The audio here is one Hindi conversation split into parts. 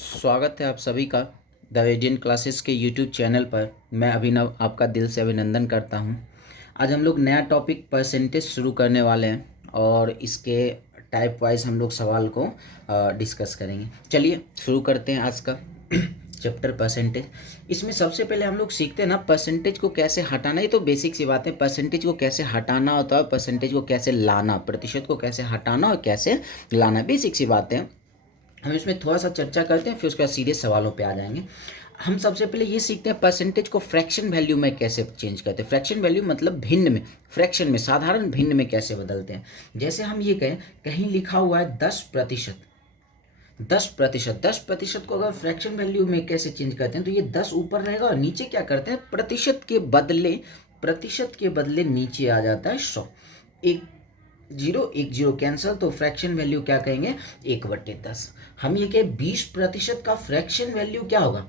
स्वागत है आप सभी का द रेडियन क्लासेस के यूट्यूब चैनल पर। मैं अभिनव आपका दिल से अभिनंदन करता हूं। आज हम लोग नया टॉपिक परसेंटेज शुरू करने वाले हैं और इसके टाइप वाइज हम लोग सवाल को डिस्कस करेंगे। चलिए शुरू करते हैं आज का चैप्टर परसेंटेज। इसमें सबसे पहले हम लोग सीखते हैं ना परसेंटेज को कैसे हटाना। ये तो बेसिक सी बात है, परसेंटेज को कैसे हटाना होता है, परसेंटेज को कैसे लाना, प्रतिशत को कैसे हटाना और कैसे लाना, बेसिक सी बात है। हम इसमें थोड़ा सा चर्चा करते हैं, फिर उसके बाद सीधे सवालों पे आ जाएंगे। हम सबसे पहले ये सीखते हैं परसेंटेज को फ्रैक्शन वैल्यू में कैसे चेंज करते हैं। फ्रैक्शन वैल्यू मतलब भिन्न में, फ्रैक्शन में, साधारण भिन्न में कैसे बदलते हैं। जैसे हम ये कहें, कहीं लिखा हुआ है 10%, 10%, 10% को अगर फ्रैक्शन वैल्यू में कैसे चेंज करते हैं तो ये 10 ऊपर रहेगा और नीचे क्या करते हैं, प्रतिशत के बदले नीचे आ जाता है 100। एक जीरो कैंसिल, तो फ्रैक्शन वैल्यू क्या कहेंगे, 1/10। हम ये कहें 20% का फ्रैक्शन वैल्यू क्या होगा,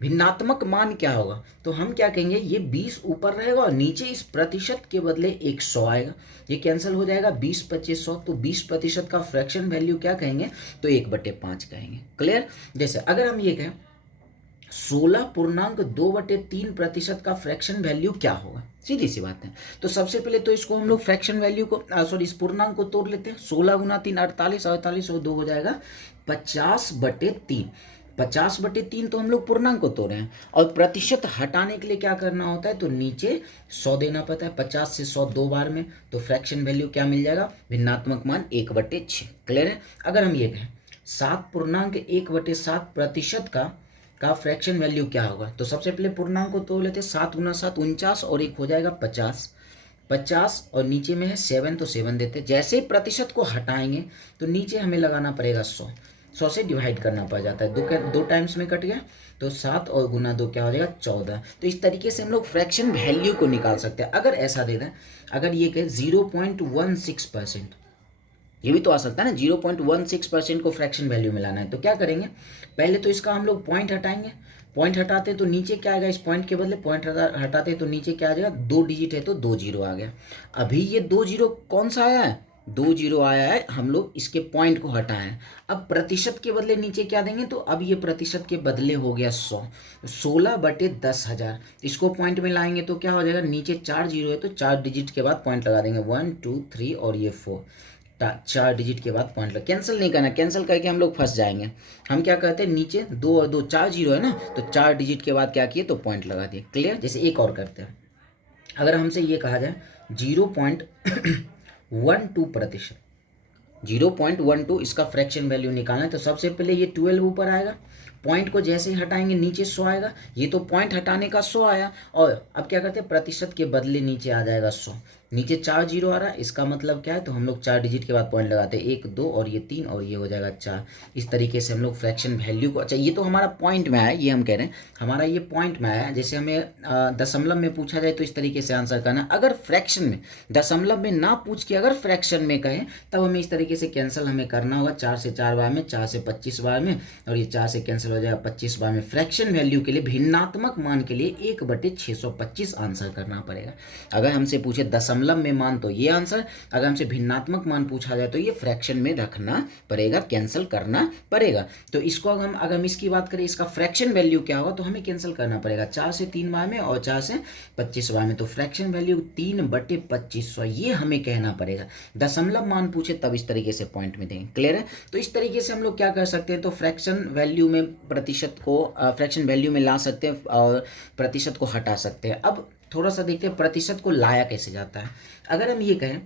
भिन्नात्मक मान क्या होगा, तो हम क्या कहेंगे, ये 20 ऊपर रहेगा और नीचे इस प्रतिशत के बदले एक 100 आएगा। ये कैंसिल हो जाएगा, 20 25 100, तो 20% का फ्रैक्शन वैल्यू क्या कहेंगे, तो 1/5 कहेंगे। क्लियर। जैसे अगर हम ये कहें 16.2/3% का फ्रैक्शन वैल्यू क्या होगा, सीधी सी बात है। तो सबसे पहले तो इसको हम लोग फ्रैक्शन वैल्यू को इस पूर्णांक को तोड़ लेते हैं। 16 गुना 3 48, 48 और 2 हो जाएगा 50/3। 50/3 तो हम लोग पूर्णांक को तोड़ रहे हैं और प्रतिशत हटाने के लिए क्या करना होता है, तो नीचे 100 देना पड़ता है। 50 से 100 दो बार में, तो फ्रैक्शन वैल्यू क्या मिल जाएगा, भिन्नात्मक मान 1/6। क्लियर है। अगर हम ये कहें 7.1/7 प्रतिशत का फ्रैक्शन वैल्यू क्या होगा, तो सबसे पहले पूर्णांक को तोड़ लेते हैं। 7 गुना 7 49 और एक हो जाएगा 50। 50 और नीचे में है 7, तो 7 देते हैं। जैसे ही प्रतिशत को हटाएंगे तो नीचे हमें लगाना पड़ेगा 100। 100 से डिवाइड करना पड़ जाता है, दो टाइम्स में कट गया, तो 7 और गुना 2 क्या हो जाएगा, 14। तो इस तरीके से हम लोग फ्रैक्शन वैल्यू को निकाल सकते हैं। अगर ऐसा दे दें, अगर ये कहे 0.16%, ये भी तो आ सकता है ना, 0.16% को फ्रैक्शन वैल्यू में लाना है, तो क्या करेंगे, पहले तो इसका हम लोग पॉइंट हटाएंगे। पॉइंट हटाते तो नीचे क्या आएगा, इस पॉइंट के बदले पॉइंट हटाते तो नीचे क्या आ जाएगा, 2 डिजिट है तो 2 जीरो आ गया। अभी ये 2 जीरो कौन सा आया है, 2 जीरो आया है, हम लोग इसके पॉइंट को हटाए हैं। अब प्रतिशत के बदले नीचे क्या देंगे, तो अब ये प्रतिशत के बदले हो गया 100। 16/10,000, इसको पॉइंट में लाएंगे तो क्या हो जाएगा, नीचे 4 जीरो है तो 4 डिजिट के बाद पॉइंट लगा देंगे, 1 2 3 और ये 4। 4 डिजिट के बाद पॉइंट लगा, कैंसिल नहीं करना, कैंसिल करके हम लोग फंस जाएंगे। हम क्या करते हैं, नीचे 2 और 2 4 जीरो है ना, तो 4 डिजिट के बाद क्या किए, तो पॉइंट लगा दिए। क्लियर। जैसे एक और करते हैं, अगर हमसे ये कहा जाए 0.12%, 0.12 इसका फ्रैक्शन वैल्यू निकालना है, तो सबसे पहले ये 12 ऊपर आएगा, पॉइंट को जैसे ही हटाएंगे नीचे 100 आएगा। ये तो पॉइंट हटाने का 100 आया, और अब क्या करते हैं, प्रतिशत के बदले नीचे आ जाएगा 100। नीचे 4 जीरो आ रहा है, इसका मतलब क्या है, तो हम लोग 4 डिजिट के बाद पॉइंट लगाते हैं, 1 2 और ये 3 और ये हो जाएगा 4। इस तरीके से हम लोग फ्रैक्शन वैल्यू को, अच्छा ये तो हमारा पॉइंट में आया, ये हम कह रहे हैं हमारा ये पॉइंट में आया। जैसे हमें दशमलव में पूछा जाए तो इस तरीके से आंसर करना। अगर फ्रैक्शन में, दशमलव में ना पूछ के अगर फ्रैक्शन में कहें, तब हमें इस तरीके से कैंसिल हमें करना होगा, 4 से 4 बार में, 4 से 25 बार में, और ये 4 से कैंसिल हो जाएगा 25 बार में। फ्रैक्शन वैल्यू के लिए, भिन्नात्मक मान के लिए 1/625 आंसर करना पड़ेगा। अगर हमसे पूछे दशमलव में मान तो ये आंसर, अगर हमसे भिन्नात्मक मान पूछा जाए तो ये फ्रैक्शन में रखना पड़ेगा, कैंसिल करना पड़ेगा। तो इसको अगर हम इसकी बात करें, इसका फ्रैक्शन वैल्यू क्या होगा, तो हमें कैंसिल करना पड़ेगा 4 से 3 बार में और 4 से 25 बार में, तो फ्रैक्शन वैल्यू 3/2500 ये हमें कहना पड़ेगा। दशमलव मान पूछे तब इस तरीके से पॉइंट में देंगे। क्लियर है। तो इस तरीके से हम लोग क्या कर सकते हैं, तो फ्रैक्शन वैल्यू में प्रतिशत को फ्रैक्शन वैल्यू में ला सकते हैं और प्रतिशत को हटा सकते हैं। अब थोड़ा सा देखते हैं प्रतिशत को लाया कैसे जाता है। अगर हम ये कहें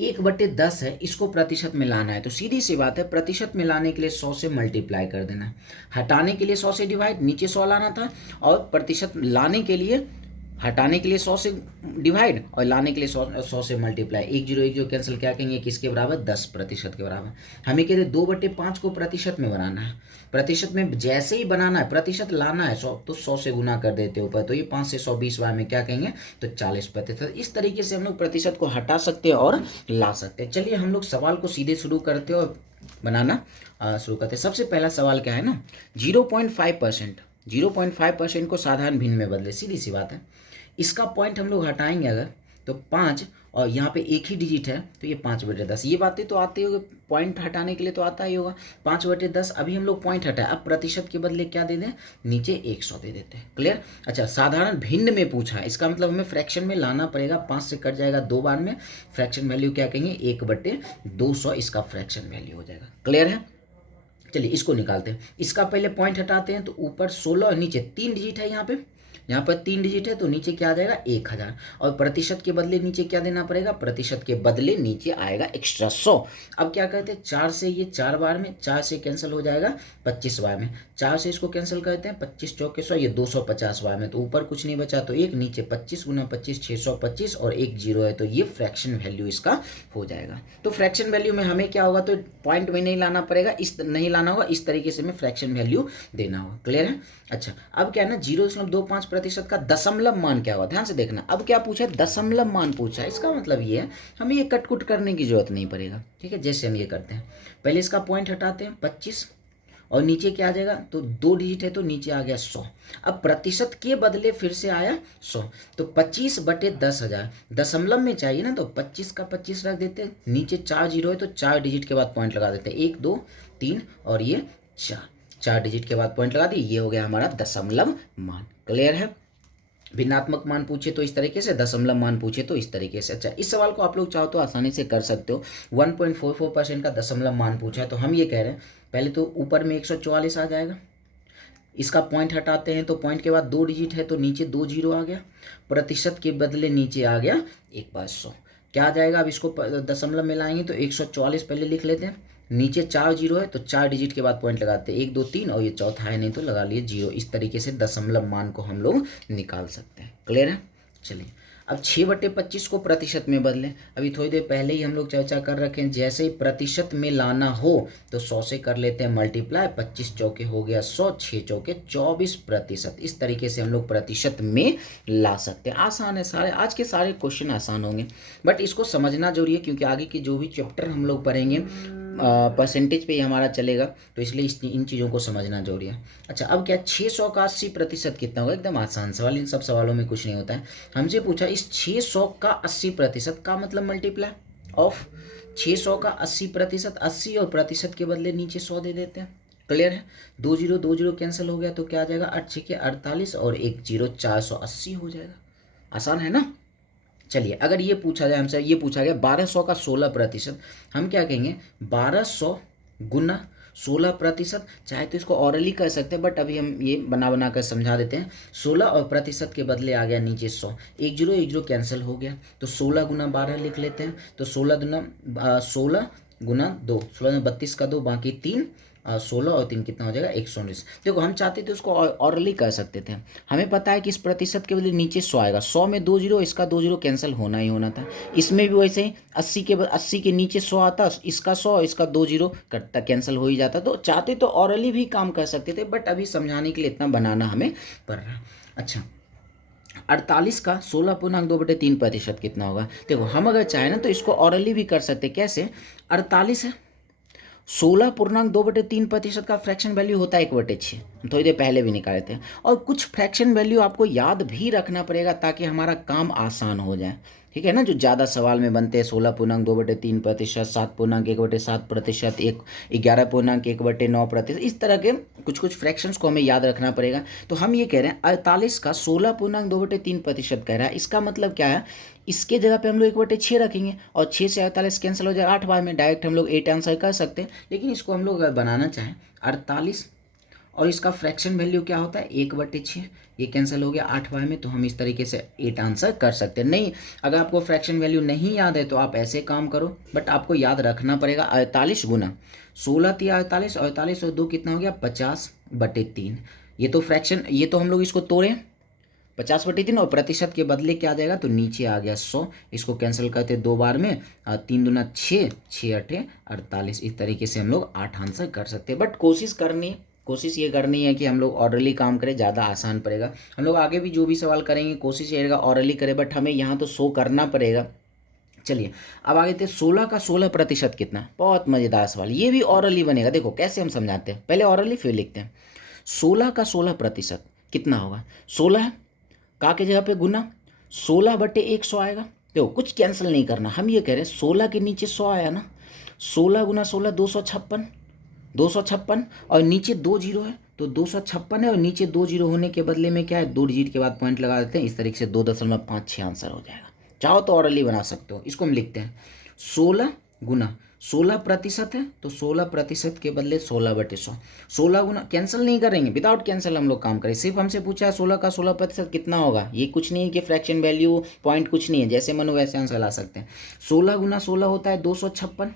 1/10 है, इसको प्रतिशत में लाना है, तो सीधी सी बात है, प्रतिशत में लाने के लिए 100 से मल्टीप्लाई कर देना है। हटाने के लिए 100 से डिवाइड, नीचे 100 लाना था, और प्रतिशत लाने के लिए, हटाने के लिए 100 से डिवाइड और लाने के लिए 100 से मल्टीप्लाई। 1 जीरो 1 जीरो कैंसिल, क्या कहेंगे, किसके बराबर, 10% के बराबर। हमें कहते 2/5 को प्रतिशत में बनाना है। प्रतिशत में जैसे ही बनाना है, प्रतिशत लाना है 100, तो 100 से गुना कर देते ऊपर, तो ये 5 से 100 20 बार में क्या कहेंगे, तो 40%। इस तरीके से हम लोग प्रतिशत को हटा सकते हैं और ला सकते हैं। चलिए हम लोग सवाल को सीधे शुरू करते हैं और बनाना शुरू करते हैं। सबसे पहला सवाल क्या है ना, 0.5%, 0.5% को साधारण भिन्न में बदले, सीधी सी बात है। इसका पॉइंट हम लोग हटाएंगे अगर, तो 5 और यहाँ पे एक ही डिजिट है तो ये 5/10। ये बातें तो आती होगी, पॉइंट हटाने के लिए तो आता ही होगा। 5/10 अभी हम लोग पॉइंट हटाए, अब प्रतिशत के बदले क्या दे दें, नीचे 100 दे देते हैं। क्लियर। अच्छा, साधारण भिन्न में पूछा है, इसका मतलब हमें फ्रैक्शन में लाना पड़ेगा। 5 से कट जाएगा 2 बार में, फ्रैक्शन वैल्यू क्या कहेंगे, 1/200 इसका फ्रैक्शन वैल्यू हो जाएगा। क्लियर है। चलिए इसको निकालते हैं। इसका पहले पॉइंट हटाते हैं, तो ऊपर 16 और नीचे 3 डिजिट है। यहाँ पर 3 डिजिट है तो नीचे क्या आ जाएगा, 1000। और प्रतिशत के बदले नीचे क्या देना पड़ेगा, प्रतिशत के बदले नीचे आएगा एक्स्ट्रा 100। अब क्या कहते हैं, 4 से ये 4 बार में, 4 से कैंसिल हो जाएगा 25 बार में, 4 से इसको कैंसिल करते हैं, 25 चौके 100, ये 250 बार में, तो ऊपर कुछ नहीं बचा तो 1, नीचे 25 गुना 25 625 और 1 0 है, तो ये फ्रैक्शन वैल्यू इसका हो जाएगा। तो फ्रैक्शन वैल्यू में हमें क्या होगा, तो पॉइंट में नहीं लाना पड़ेगा, नहीं लाना होगा, इस तरीके से हमें फ्रैक्शन वैल्यू देना होगा। क्लियर है। अच्छा, अब क्या है ना, 0.25% का दशमलव मान क्या होगा, ध्यान से देखना। अब क्या पूछा है, दशमलव मान पूछा है। इसका मतलब ये है हमें ये कटकुट करने की जरूरत नहीं पड़ेगा। ठीक है, जैसे हम ये करते हैं, पहले इसका पॉइंट हटाते हैं 25 और नीचे क्या आ जाएगा, तो 2 डिजिट है तो नीचे आ गया 100। अब प्रतिशत के बदले फिर से आया 100, तो 25/10,000 दशमलव में चाहिए ना, तो 25 का 25 रख देते हैं, नीचे 4 जीरो है तो 4 डिजिट के बाद पॉइंट लगा देते हैं, 1 2 3 और ये 4 डिजिट के बाद पॉइंट लगा दी, ये हो गया हमारा दशमलव मान। क्लियर है। भिन्नात्मक मान पूछे तो इस तरीके से, दशमलव मान पूछे तो इस तरीके से। अच्छा, इस सवाल को आप लोग चाहो तो आसानी से कर सकते हो। 1.44% का दशमलव मान पूछा है, तो हम ये कह रहे हैं पहले तो ऊपर में 144 आ जाएगा, इसका पॉइंट हटाते हैं तो पॉइंट के बाद 2 डिजिट है तो नीचे 2 जीरो आ गया, प्रतिशत के बदले नीचे आ गया 1/100। क्या आ जाएगा, अब इसको दशमलव में लाएंगे तो 144 पहले लिख लेते हैं, नीचे 4 जीरो है तो 4 डिजिट के बाद पॉइंट लगाते हैं, 1 2 3 और ये चौथा है नहीं तो लगा लिए 0। इस तरीके से दशमलव मान को हम लोग निकाल सकते हैं। क्लियर है। चलिए, अब 6/25 को प्रतिशत में बदलें। अभी थोड़ी देर पहले ही हम लोग चर्चा कर रखे हैं, जैसे ही प्रतिशत में लाना हो तो 100 से कर लेते हैं मल्टीप्लाई, 25 चौके हो गया 100, 6 चौके 24%। इस तरीके से हम लोग प्रतिशत में ला सकते हैं। आसान है, सारे आज के सारे क्वेश्चन आसान होंगे, बट इसको समझना जरूरी है क्योंकि आगे के जो भी चैप्टर हम लोग पढ़ेंगे परसेंटेज पे ही हमारा चलेगा, तो इसलिए इन चीज़ों को समझना जरूरी है। अच्छा, अब क्या 600 का 80% कितना होगा, एकदम आसान सवाल, इन सब सवालों में कुछ नहीं होता है। हमसे पूछा इस 600 का 80% का मतलब मल्टीप्लाई ऑफ 600 का 80%, 80 और प्रतिशत के बदले नीचे 100 दे देते हैं। क्लियर है। 2 0 कैंसिल हो गया तो क्या आ जाएगा, 8 6 48 और 1 0 480 हो जाएगा। आसान है ना। चलिए, अगर ये पूछा जाए हमसे, ये पूछा गया 1200 का 16%, हम क्या कहेंगे, 1200 गुना 16%। चाहे तो इसको ऑरली कर सकते हैं, बट अभी हम ये बना कर समझा देते हैं। 16 और प्रतिशत के बदले आ गया नीचे 100, 1 0 कैंसिल हो गया तो 16 गुना 12 लिख लेते हैं, तो 16 गुना 2, 16 32 का 2 बाकी 3, 16 और 3 कितना हो जाएगा, 119। देखो, हम चाहते थे उसको ऑरली कर सकते थे, हमें पता है कि इस प्रतिशत के बदले नीचे 100 आएगा, 100 में 2 जीरो, इसका 2 जीरो कैंसिल होना ही होना था। इसमें भी वैसे ही 80 के नीचे 100 आता, इसका 100, इसका 2 जीरो कटता, कैंसिल हो ही जाता। तो चाहते तो ऑरली भी काम कर सकते थे, बट अभी समझाने के लिए इतना बनाना हमें पड़ रहा। अच्छा, 48 का 16.2/3% कितना होगा। देखो, हम अगर चाहें ना तो इसको ऑरली भी कर सकते। कैसे, 48 है, 16.2/3% का फ्रैक्शन वैल्यू होता है 1/6, हम थोड़ी देर पहले भी निकाले थे। और कुछ फ्रैक्शन वैल्यू आपको याद भी रखना पड़ेगा ताकि हमारा काम आसान हो जाए। ठीक है ना, जो ज़्यादा सवाल में बनते हैं, 16.2/3%, 7.1/7%, 11.1/9%, इस तरह के कुछ फ्रैक्शंस को हमें याद रखना पड़ेगा। तो हम ये कह रहे हैं 48 का 16.2/3% कह रहा है, इसका मतलब क्या है, इसके जगह पे हम लोग 1/6 रखेंगे और 6 से 48 कैंसिल हो जाएगा 8 बार में, डायरेक्ट हम लोग 8 आंसर कर सकते हैं। लेकिन इसको हम लोग अगर बनाना चाहें 48 और इसका फ्रैक्शन वैल्यू क्या होता है, 1/6, ये कैंसिल हो गया 8 बार में, तो हम इस तरीके से 8 आंसर कर सकते हैं। नहीं, अगर आपको फ्रैक्शन वैल्यू नहीं याद है तो आप ऐसे काम करो, बट आपको याद रखना पड़ेगा 48 गुना 16 थी 48, 48 और 2 कितना हो गया, 50/3। ये तो फ्रैक्शन, ये तो हम लोग इसको तोड़ें 50/3 और प्रतिशत के बदले क्या आ जाएगा, तो नीचे आ गया 100, इसको कैंसिल करते 2 बार में, 3 दूना 6, 6 8 48। इस तरीके से हम लोग 8 आंसर कर सकते हैं। बट कोशिश ये करनी है कि हम लोग ऑर्डरली काम करें, ज़्यादा आसान पड़ेगा। हम लोग आगे भी जो भी सवाल करेंगे कोशिश ये रहेगा ऑर्डरली करें, बट हमें यहाँ तो शो करना पड़ेगा। चलिए, अब आगे थे 16 का 16% कितना, बहुत मज़ेदार सवाल, ये भी ऑरली बनेगा। देखो कैसे हम समझाते हैं, पहले ऑरली फिर लिखते हैं। 16 का 16% कितना होगा, 16 है, का के जगह पे गुना 16/100 आएगा, देखो कुछ कैंसिल नहीं करना, हम ये कह रहे हैं 16 के नीचे 100 आया ना, 16 गुना 16 256, 256 और नीचे 2 जीरो है तो 256 है, और नीचे 2 जीरो होने के बदले में क्या है, 2 डिजिट के बाद पॉइंट लगा देते हैं, इस तरीके से 2.56 आंसर हो जाएगा। चाहो तो ऑरली बना सकते हो, इसको हम लिखते हैं 16 गुना 16% है तो 16% के बदले 16/100, 16 गुना, कैंसिल नहीं करेंगे, विदाउट कैंसिल हम लोग काम करें, सिर्फ हमसे पूछा है 16 का 16% कितना होगा, ये कुछ नहीं है कि फ्रैक्शन वैल्यू पॉइंट कुछ नहीं है, जैसे मनो वैसे आंसर ला सकते हैं। 16 गुना 16 होता है 256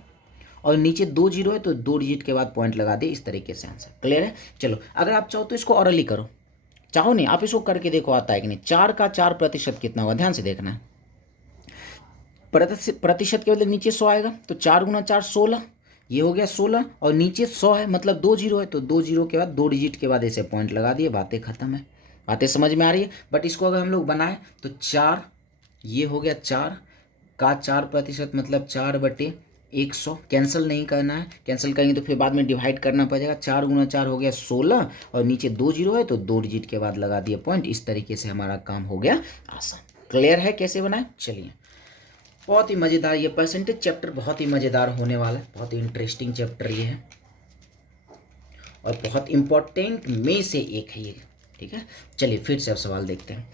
और नीचे 2 जीरो है तो 2 डिजिट के बाद पॉइंट लगा दे, इस तरीके से आंसर क्लियर है। चलो अगर आप चाहो तो इसको ऑरली करो, चाहो नहीं आप इसको करके देखो आता है कि नहीं। 4 का 4% कितना होगा, ध्यान से देखना है, प्रतिशत के बदले नीचे 100 आएगा तो 4 गुना 4 16, ये हो गया 16 और नीचे 100 है मतलब 2 जीरो है तो 2 जीरो के बाद 2 डिजिट के बाद ऐसे पॉइंट लगा दिए, बातें खत्म है। बातें समझ में आ रही है। बट इसको अगर हम लोग बनाए तो 4, ये हो गया 4 का 4% मतलब 4/100, कैंसिल नहीं करना है, कैंसिल करेंगे तो फिर बाद में डिवाइड करना पड़ेगा। 4 गुना 4 हो गया 16 और नीचे 2 जीरो है तो 2 डिजिट के बाद लगा दिए पॉइंट, इस तरीके से हमारा काम हो गया आसान। क्लियर है कैसे बनाए। चलिए बहुत ही मज़ेदार ये परसेंटेज चैप्टर बहुत ही मज़ेदार होने वाला है, बहुत ही इंटरेस्टिंग चैप्टर ये है और बहुत इंपॉर्टेंट में से एक है ये। ठीक है चलिए फिर से अब सवाल देखते हैं।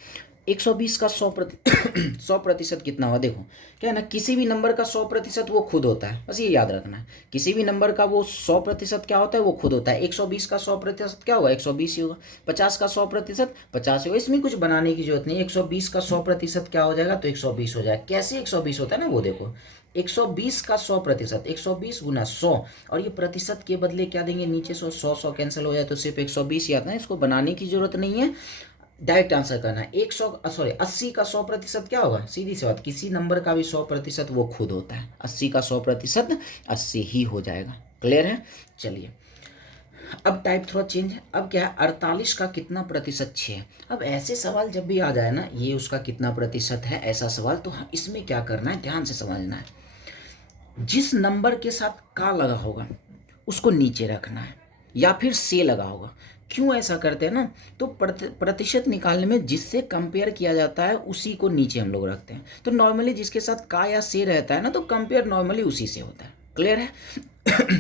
120 का 100% कितना हुआ। देखो क्या है ना, किसी भी नंबर का 100% वो खुद होता है, बस ये याद रखना है, किसी भी नंबर का वो 100% क्या होता है, वो खुद होता है। 120 का 100% क्या होगा, 120 ही होगा। 50 का 100% 50 ही होगा, इसमें कुछ बनाने की जरूरत नहीं है। 120 का 100% क्या हो जाएगा तो 120 हो जाएगा। कैसे 120 होता है ना वो देखो, 120 का 100%, 120 गुना 100 और ये प्रतिशत के बदले क्या देंगे नीचे 100, 100 कैंसिल हो जाए तो सिर्फ 120 ही आता है, इसको बनाने की जरूरत नहीं है, डायरेक्ट आंसर करना है। 80 का 100% क्या होगा, सीधी सी बात, किसी नंबर का भी 100% वो खुद होता है। 80 का 100% 80 ही हो जाएगा। क्लियर है। चलिए अब टाइप थोड़ा चेंज है, अब क्या है 48 का कितना प्रतिशत 6 है। अब ऐसे सवाल जब भी आ जाए ना, ये उसका कितना प्रतिशत है ऐसा सवाल, तो इसमें क्या करना है, ध्यान से समझना है। जिस नंबर के साथ का लगा होगा उसको नीचे रखना है या फिर से लगा होगा। क्यों ऐसा करते हैं ना, तो प्रतिशत निकालने में जिससे कंपेयर किया जाता है उसी को नीचे हम लोग रखते हैं। तो नॉर्मली जिसके साथ का या से रहता है ना, तो कंपेयर नॉर्मली उसी से होता है। क्लियर है।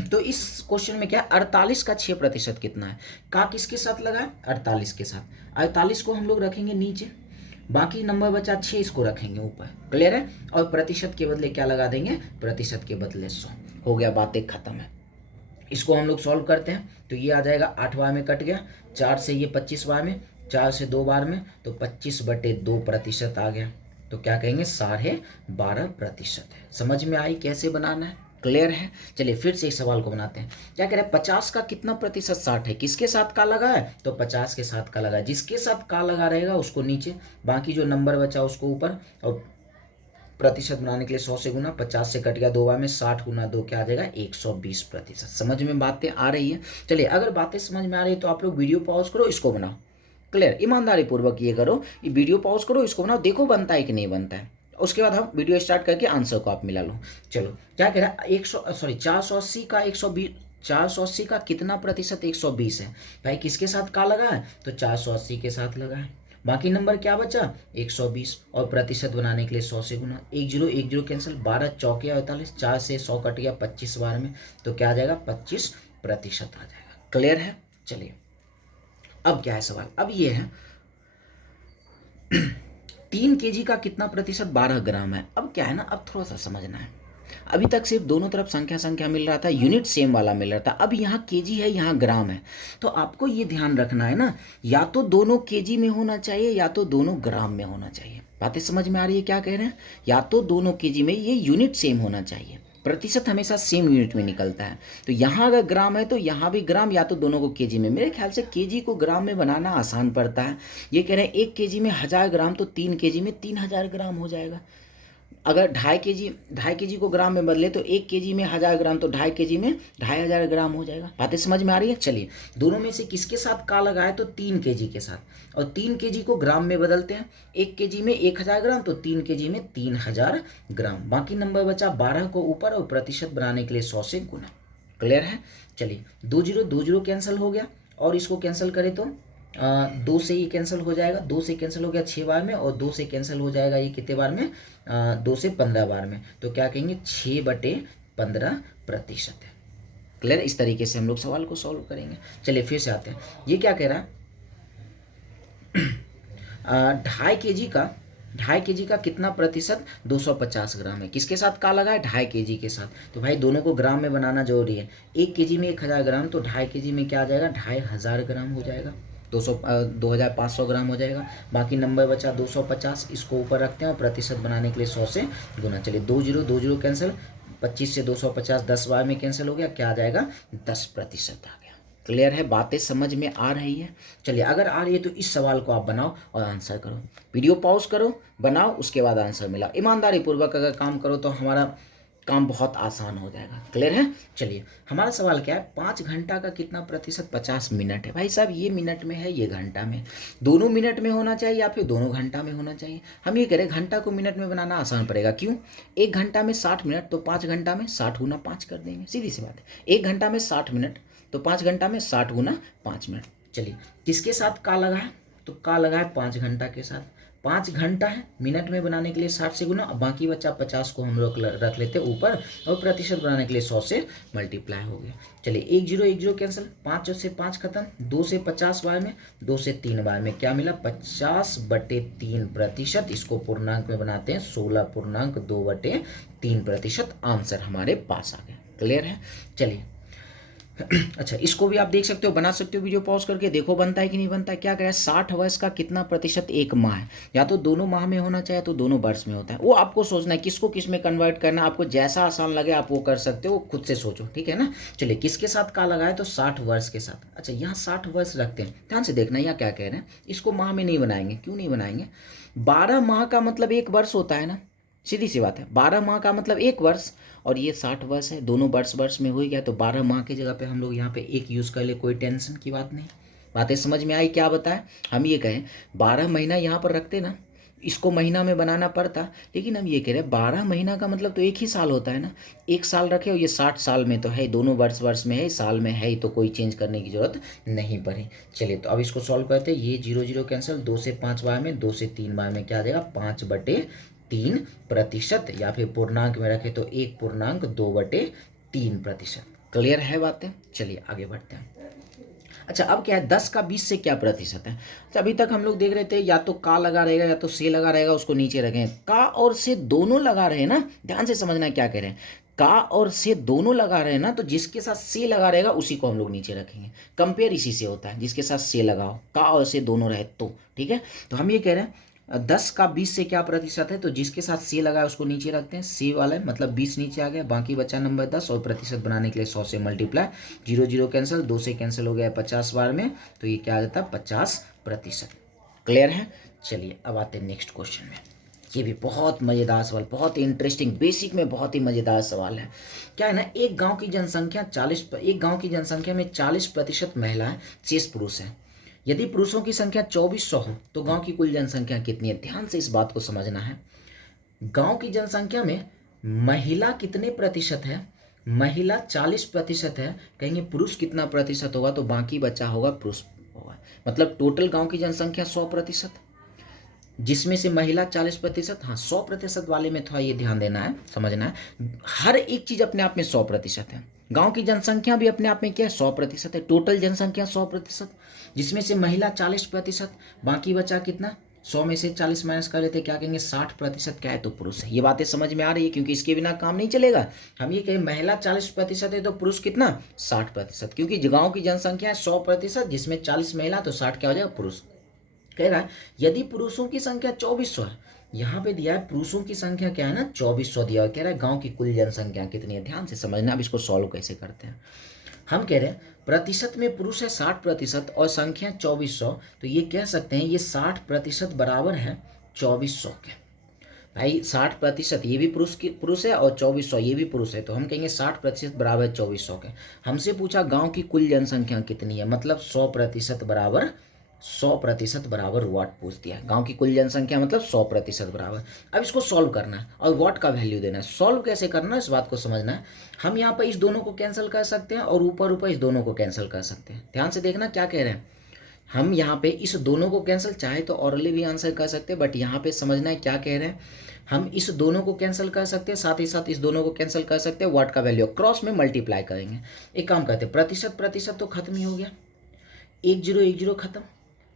तो इस क्वेश्चन में क्या 48 का 6% कितना है, का किसके साथ लगा है 48 के साथ, 48 को हम लोग रखेंगे नीचे, बाकी नंबर बचा 6 इसको रखेंगे ऊपर। क्लियर है। और प्रतिशत के बदले क्या लगा देंगे, प्रतिशत के बदले 100, हो गया, बातें खत्म है। इसको हम लोग सॉल्व करते हैं तो ये आ जाएगा 8 बार में कट गया, 4 से ये 25 बार में, 4 से 2 बार में तो 25/2% आ गया। तो क्या कहेंगे 12.5% है। समझ में आई कैसे बनाना है। क्लियर है। चलिए फिर से इस सवाल को बनाते हैं। क्या कह रहे हैं 50 का कितना प्रतिशत 60 है, किसके साथ का लगा है तो 50 के साथ का लगा है। जिसके साथ का लगा रहेगा उसको नीचे, बाकी जो नंबर बचा उसको ऊपर, और प्रतिशत बनाने के लिए 100 से गुना, 50 से कट गया 2 बार में, 60 गुना 2 क्या आ जाएगा 120%। समझ में बातें आ रही है। चलिए अगर बातें समझ में आ रही है तो आप लोग वीडियो पॉज करो, इसको बनाओ। क्लियर, ईमानदारी पूर्वक ये करो, ये वीडियो पॉज करो, इसको बनाओ, देखो बनता है कि नहीं बनता है। उसके बाद हम वीडियो स्टार्ट करके आंसर को आप मिला लो। चलो क्या कह रहा है 480 का 120, 480 का कितना प्रतिशत 120 है। भाई किसके साथ का लगा है तो 480 के साथ लगा है। बाकी नंबर क्या बचा 120 और प्रतिशत बनाने के लिए 100 से गुना, 1 जीरो 1 जीरो कैंसिल, 12 चौके 48, 4 से 100 कट गया 25 बार में, तो क्या आ जाएगा 25% आ जाएगा। क्लियर है। चलिए अब क्या है सवाल, अब ये है 3 kg का कितना प्रतिशत 12 ग्राम है। अब क्या है ना, अब थोड़ा सा समझना है। अभी तक सिर्फ दोनों तरफ संख्या मिल रहा था, यूनिट सेम वाला मिल रहा था। अब यहाँ केजी है, यहाँ ग्राम है, तो आपको ये ध्यान रखना है ना, या तो दोनों केजी में होना चाहिए या तो दोनों ग्राम में होना चाहिए। बातें समझ में आ रही है क्या कह रहे हैं, या तो दोनों केजी में, ये यूनिट सेम होना चाहिए, प्रतिशत हमेशा सेम यूनिट में निकलता है। तो यहाँ अगर ग्राम है तो यहाँ भी ग्राम, या तो दोनों को केजी में। मेरे ख्याल से केजी को ग्राम में बनाना आसान पड़ता है। ये कह रहे हैं 1 केजी में 1000 ग्राम, तो 3 केजी में 3000 ग्राम हो जाएगा। अगर 2.5 केजी को ग्राम में बदले तो 1 केजी में 1000 ग्राम, तो 2.5 केजी में 2500 ग्राम हो जाएगा। बातें समझ में आ रही है। चलिए दोनों में से किसके साथ का लगा है तो 3 केजी के साथ, और 3 केजी को ग्राम में बदलते हैं। 1 केजी में 1000 ग्राम, तो 3 केजी में 3000 ग्राम। बाकी नंबर बचा 12 को ऊपर और प्रतिशत बनाने के लिए 100 से गुना। क्लियर है। चलिए 2 जीरो कैंसिल हो गया, और इसको कैंसिल करें तो 2 से ये कैंसिल हो जाएगा, 2 से कैंसिल हो गया 6 बार में, और 2 से कैंसिल हो जाएगा ये कितने बार में, 2 से 15 बार में। तो क्या कहेंगे 6/15% है। क्लियर? इस तरीके से हम लोग सवाल को सॉल्व करेंगे। चलिए फिर से आते हैं। ये क्या कह रहा है, 2.5 kg का कितना प्रतिशत 250 ग्राम है। किसके साथ का लगा है, 2.5 kg के साथ। तो भाई दोनों को ग्राम में बनाना जरूरी है। 1 kg में 1000 ग्राम, तो 2.5 kg में क्या आ जाएगा, 2500 ग्राम हो जाएगा, 2500 ग्राम हो जाएगा। बाकी नंबर बचा 250, इसको ऊपर रखते हैं और प्रतिशत बनाने के लिए 100 से गुना। चलिए 2 जीरो 2 जीरो कैंसिल, 25 से 250 10 बार में कैंसिल हो गया, क्या आ जाएगा 10% आ गया। क्लियर है? बातें समझ में आ रही है? चलिए अगर आ रही है तो इस सवाल को आप बनाओ और आंसर करो। वीडियो पॉज करो, बनाओ, उसके बाद आंसर मिला। ईमानदारी पूर्वक अगर काम करो तो हमारा काम बहुत आसान हो जाएगा। क्लियर है? चलिए हमारा सवाल क्या है, 5 घंटा का कितना प्रतिशत 50 मिनट है। भाई साहब ये मिनट में है, ये घंटा में, दोनों मिनट में होना चाहिए या फिर दोनों घंटा में होना चाहिए। हम ये कह रहे हैं घंटा को मिनट में बनाना आसान पड़ेगा। क्यों? 1 घंटा में 60 मिनट, तो 5 घंटा में 60 गुना 5 कर देंगे, सीधी सी बात है। 1 घंटा में 60 मिनट, तो 5 घंटा में 60 गुना 5 मिनट। चलिए किसके साथ का लगा है, तो का लगा है 5 घंटा के साथ। 5 घंटा है, मिनट में बनाने के लिए 60 से गुना, बाकी बच्चा 50 को हम लोग रख लेते ऊपर, और प्रतिशत बनाने के लिए 100 से मल्टीप्लाई हो गया। चलिए 1 जीरो 1 जीरो कैंसिल, 5 से 5 खत्म, 2 से 50 बार में, 2 से 3 बार में, क्या मिला 50/3%। इसको पूर्णांक में बनाते हैं 16.2/3%। आंसर हमारे पास आ गया। क्लियर है? चलिए अच्छा इसको भी आप देख सकते हो, बना सकते हो, वीडियो पॉज करके देखो बनता है कि नहीं बनता है। क्या कह रहा है, 60 वर्ष का कितना प्रतिशत 1 माह है। या तो दोनों माह में होना चाहिए, तो दोनों वर्ष में होता है। वो आपको सोचना है किसको किस में कन्वर्ट करना, आपको जैसा आसान लगे आप वो कर सकते हो, खुद से सोचो, ठीक है ना। चलिए किसके साथ का लगा है, तो 60 वर्ष के साथ। अच्छा यहाँ 60 वर्ष रखते हैं, ध्यान से देखना यहाँ क्या कह रहे हैं। इसको माह में नहीं बनाएंगे, क्यों नहीं बनाएंगे, 12 माह का मतलब 1 वर्ष होता है ना, सीधी सी बात है। 12 माह का मतलब 1 वर्ष, और ये 60 वर्ष है, दोनों वर्ष वर्ष में हो गया, तो 12 माह की जगह पे हम लोग यहाँ पे 1 यूज़ कर ले, कोई टेंशन की बात नहीं। बातें समझ में आई? क्या बताएं, हम ये कहें 12 महीना यहाँ पर रखते ना, इसको महीना में बनाना पड़ता, लेकिन हम ये कह रहे हैं 12 महीना का मतलब तो 1 ही साल होता है ना। 1 साल रखे, और ये 60 साल में तो है, दोनों वर्ष वर्ष में है, साल में है, तो कोई चेंज करने की जरूरत नहीं पड़ी। चलिए तो अब इसको सॉल्व करते हैं। ये 0 0 कैंसिल, 2 से 5 बार में, 2 से 3 बार में, क्या आ जाएगा 5/3%, या फिर पूर्णांक में रखे तो 1/2/3%। क्लियर है बातें? चलिए आगे बढ़ते हैं। अच्छा अब क्या है, 10 का 20 से क्या प्रतिशत है। अच्छा अभी तक हम लोग देख रहे थे या तो का लगा रहेगा या तो से लगा रहेगा, उसको नीचे रखें। का और से दोनों लगा रहे हैं ना, ध्यान से समझना क्या कह रहे हैं। का और से दोनों लगा रहे हैं ना, तो जिसके साथ से लगा रहेगा उसी को हम लोग नीचे रखेंगे। कंपेयर इसी से होता है, जिसके साथ से लगाओ, का और से दोनों रहे तो, ठीक है। तो हम ये कह रहे हैं 10 का 20 से क्या प्रतिशत है, तो जिसके साथ से लगा है उसको नीचे रखते हैं, से वाला है मतलब 20 नीचे आ गया, बाकी बचा नंबर 10, और प्रतिशत बनाने के लिए 100 से मल्टीप्लाई, 0 0 कैंसिल, 2 से कैंसिल हो गया 50 बार में, तो ये क्या आ जाता है 50%। क्लियर है? चलिए अब आते हैं नेक्स्ट क्वेश्चन में। ये भी बहुत मज़ेदार सवाल, बहुत ही इंटरेस्टिंग, बेसिक में बहुत ही मज़ेदार सवाल है। क्या है ना, एक गांव की जनसंख्या 40% महिलाएं, शेष पुरुष हैं। यदि पुरुषों की संख्या 2400 हो तो गांव की कुल जनसंख्या कितनी है। ध्यान से इस बात को समझना है। गांव की जनसंख्या में महिला कितने प्रतिशत है, महिला 40% है, कहेंगे पुरुष कितना प्रतिशत होगा, तो बाकी बचा होगा पुरुष होगा। मतलब टोटल गांव की जनसंख्या 100%, जिसमें से महिला 40%। हाँ 100% वाले में थोड़ा ये ध्यान देना है, समझना है, हर एक चीज़ अपने आप में 100% है। गांव की जनसंख्या भी अपने आप में क्या है 100% है, टोटल जनसंख्या 100%, जिसमें से महिला 40%, बाकी बचा कितना, 100 में से 40 माइनस कर लेते, क्या कहेंगे 60% क्या है, तो पुरुष है। ये बातें समझ में आ रही है, क्योंकि इसके बिना काम नहीं चलेगा। हम ये कहें महिला 40% है तो पुरुष कितना 60%, क्योंकि गाँव की जनसंख्या है 100%, जिसमें 40 महिला, तो 60 क्या हो जाएगा पुरुष। कह रहा है यदि पुरुषों की संख्या 2400 है, यहाँ पे दिया है पुरुषों की संख्या क्या है ना 2400 दिया है, कह रहा है गांव की कुल जनसंख्या कितनी है। ध्यान से समझना, अब इसको सॉल्व कैसे करते हैं। हम कह रहे हैं प्रतिशत में पुरुष है 60% और संख्या 2400, तो ये कह सकते हैं ये 60% बराबर है 2400 के। भाई 60% ये भी पुरुष है और 2400 ये भी पुरुष है, तो हम कहेंगे 60% बराबर है 2400 के। हमसे पूछा गांव की कुल जनसंख्या कितनी है, मतलब 100% बराबर 100% बराबर वाट पूछ दिया है। गांव की कुल जनसंख्या मतलब 100% बराबर। अब इसको सॉल्व करना है और वाट का वैल्यू देना है। सॉल्व कैसे करना है इस बात को समझना है। हम यहाँ पर इस दोनों को कैंसिल कर सकते हैं और ऊपर ऊपर इस दोनों को कैंसिल कर सकते हैं। ध्यान से देखना क्या कह रहे हैं, हम यहाँ पे इस दोनों को कैंसिल, चाहे तो ऑरली भी आंसर कर सकते हैं, बट यहाँ पे समझना है क्या कह रहे हैं। हम इस दोनों को कैंसिल कर सकते हैं, साथ ही साथ इस दोनों को कैंसिल कर सकते हैं, व्हाट का वैल्यू क्रॉस में मल्टीप्लाई करेंगे। एक काम करते हैं, प्रतिशत प्रतिशत तो खत्म ही हो गया, 1 0 खत्म,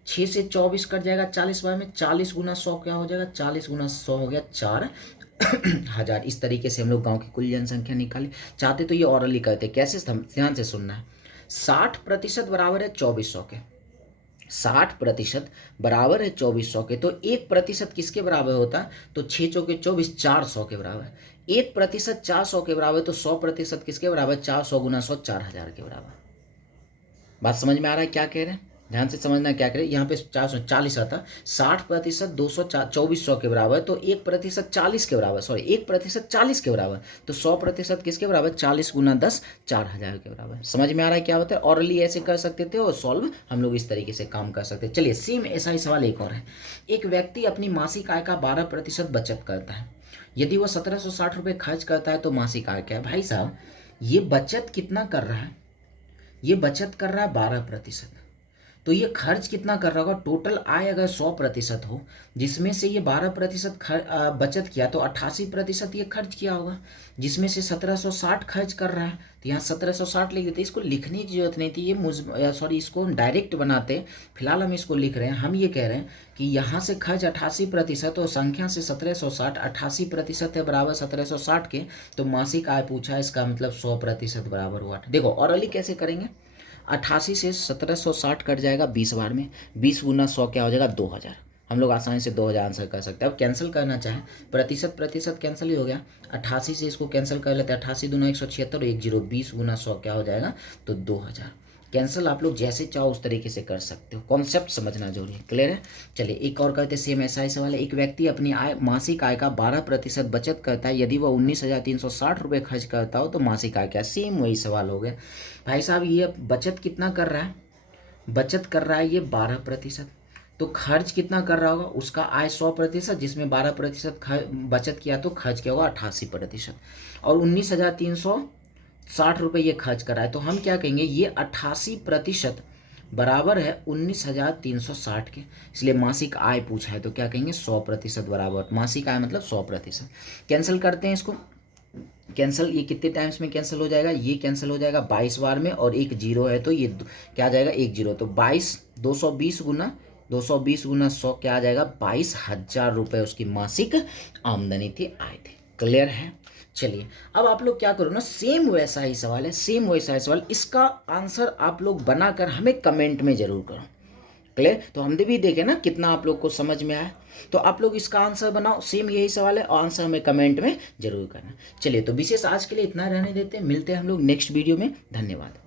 6 से 24 कट जाएगा 40 बार में, 40 गुना 100 क्या हो जाएगा, 40 गुना 100 हो गया 4000। इस तरीके से हम लोग गांव की कुल जनसंख्या निकाली। चाहते तो ये ऑरली करते, कैसे, ध्यान से सुनना है। 60% बराबर है 2400 के, 60% बराबर है 2400 के, तो 1% किसके बराबर होता है, तो 6 चौके 24, 400 के बराबर। 1% 400 के बराबर, तो 100% किसके बराबर, 400 गुना 100 4000 के बराबर। बात समझ में आ रहा है क्या कह रहे हैं, ध्यान से समझना क्या कह रहे हैं। यहाँ पे 440 आता, 60% 2400 के बराबर, तो 1% 40 के बराबर, सॉरी 1% 40 के बराबर, तो 100% किसके बराबर, 40 गुना 10 4000 के बराबर। समझ में आ रहा है क्या होता है। ऑरली ऐसे कर सकते थे और सॉल्व हम लोग इस तरीके से काम कर सकते हैं। चलिए सेम ऐसा ही सवाल एक और है। एक व्यक्ति अपनी मासिक आय का 12% बचत करता है, यदि वह 1760 रुपये खर्च करता है तो मासिक आय क्या है। भाई साहब ये बचत कितना कर रहा है, ये बचत कर रहा है 12%, तो ये खर्च कितना कर रहा होगा। टोटल आय अगर 100% हो, जिसमें से ये 12% बचत किया, तो 88% ये खर्च किया होगा, जिसमें से 1760 खर्च कर रहा है, तो यहाँ 1760 लिख देते। इसको लिखने की जरूरत नहीं थी, ये सॉरी इसको हम डायरेक्ट बनाते, फिलहाल हम इसको लिख रहे हैं। हम ये कह रहे हैं कि यहाँ से खर्च 88% और संख्या से 1760, 88% है बराबर 1760 के, तो मासिक आय पूछा है, इसका मतलब 100% बराबर हुआ। देखो ऑरली कैसे करेंगे, 88 से 1760 कट जाएगा 20 बार में, 20 गुना 100 क्या हो जाएगा, 2000। हम लोग आसानी से 2000 आंसर कर सकते हैं। अब कैंसिल करना चाहें, प्रतिशत प्रतिशत कैंसिल ही हो गया, 88 से इसको कैंसिल कर लेते हैं, 88 दूना 176 और 10, 20 गुना 100 क्या हो जाएगा, तो 2000। कैंसिल आप लोग जैसे चाहो उस तरीके से कर सकते हो, कॉन्सेप्ट समझना जरूरी है। क्लियर है। चलिए एक और करते, सेम ऐसा ही सवाल है। एक व्यक्ति अपनी आय मासिक आय का 12% बचत करता है, यदि वह 19,360 रुपये खर्च करता हो तो मासिक आय क्या। सेम वही सवाल हो गया। भाई साहब ये बचत कितना कर रहा है, बचत कर रहा है ये 12%, तो खर्च कितना कर रहा होगा, उसका आय 100%, जिसमें 12% बचत किया तो खर्च क्या होगा 88%, और 19,360 रुपये ये खर्च कर रहा है, तो हम क्या कहेंगे, ये 88% बराबर है 19,360 के, इसलिए मासिक आय पूछा है, तो क्या कहेंगे 100% बराबर, मासिक आय मतलब 100%। कैंसिल करते हैं इसको, कैंसिल, ये कितने टाइम्स में कैंसिल हो जाएगा, ये कैंसिल हो जाएगा 22 बार में, और एक जीरो है तो ये क्या आ जाएगा, एक जीरो, तो 22 220 गुना 100 क्या आ जाएगा, 22,000 रुपये उसकी मासिक आमदनी थी, आए थे। क्लियर है। चलिए अब आप लोग क्या करो ना, सेम वैसा ही सवाल है, सेम वैसा ही सवाल, इसका आंसर आप लोग बनाकर हमें कमेंट में जरूर करो। क्लियर, तो हमने भी देखे ना कितना आप लोग को समझ में आया, तो आप लोग इसका आंसर बनाओ, सेम यही सवाल है, और आंसर हमें कमेंट में जरूर करना। चलिए तो विशेष आज के लिए इतना रहने देते हैं, मिलते हैं हम लोग नेक्स्ट वीडियो में। धन्यवाद।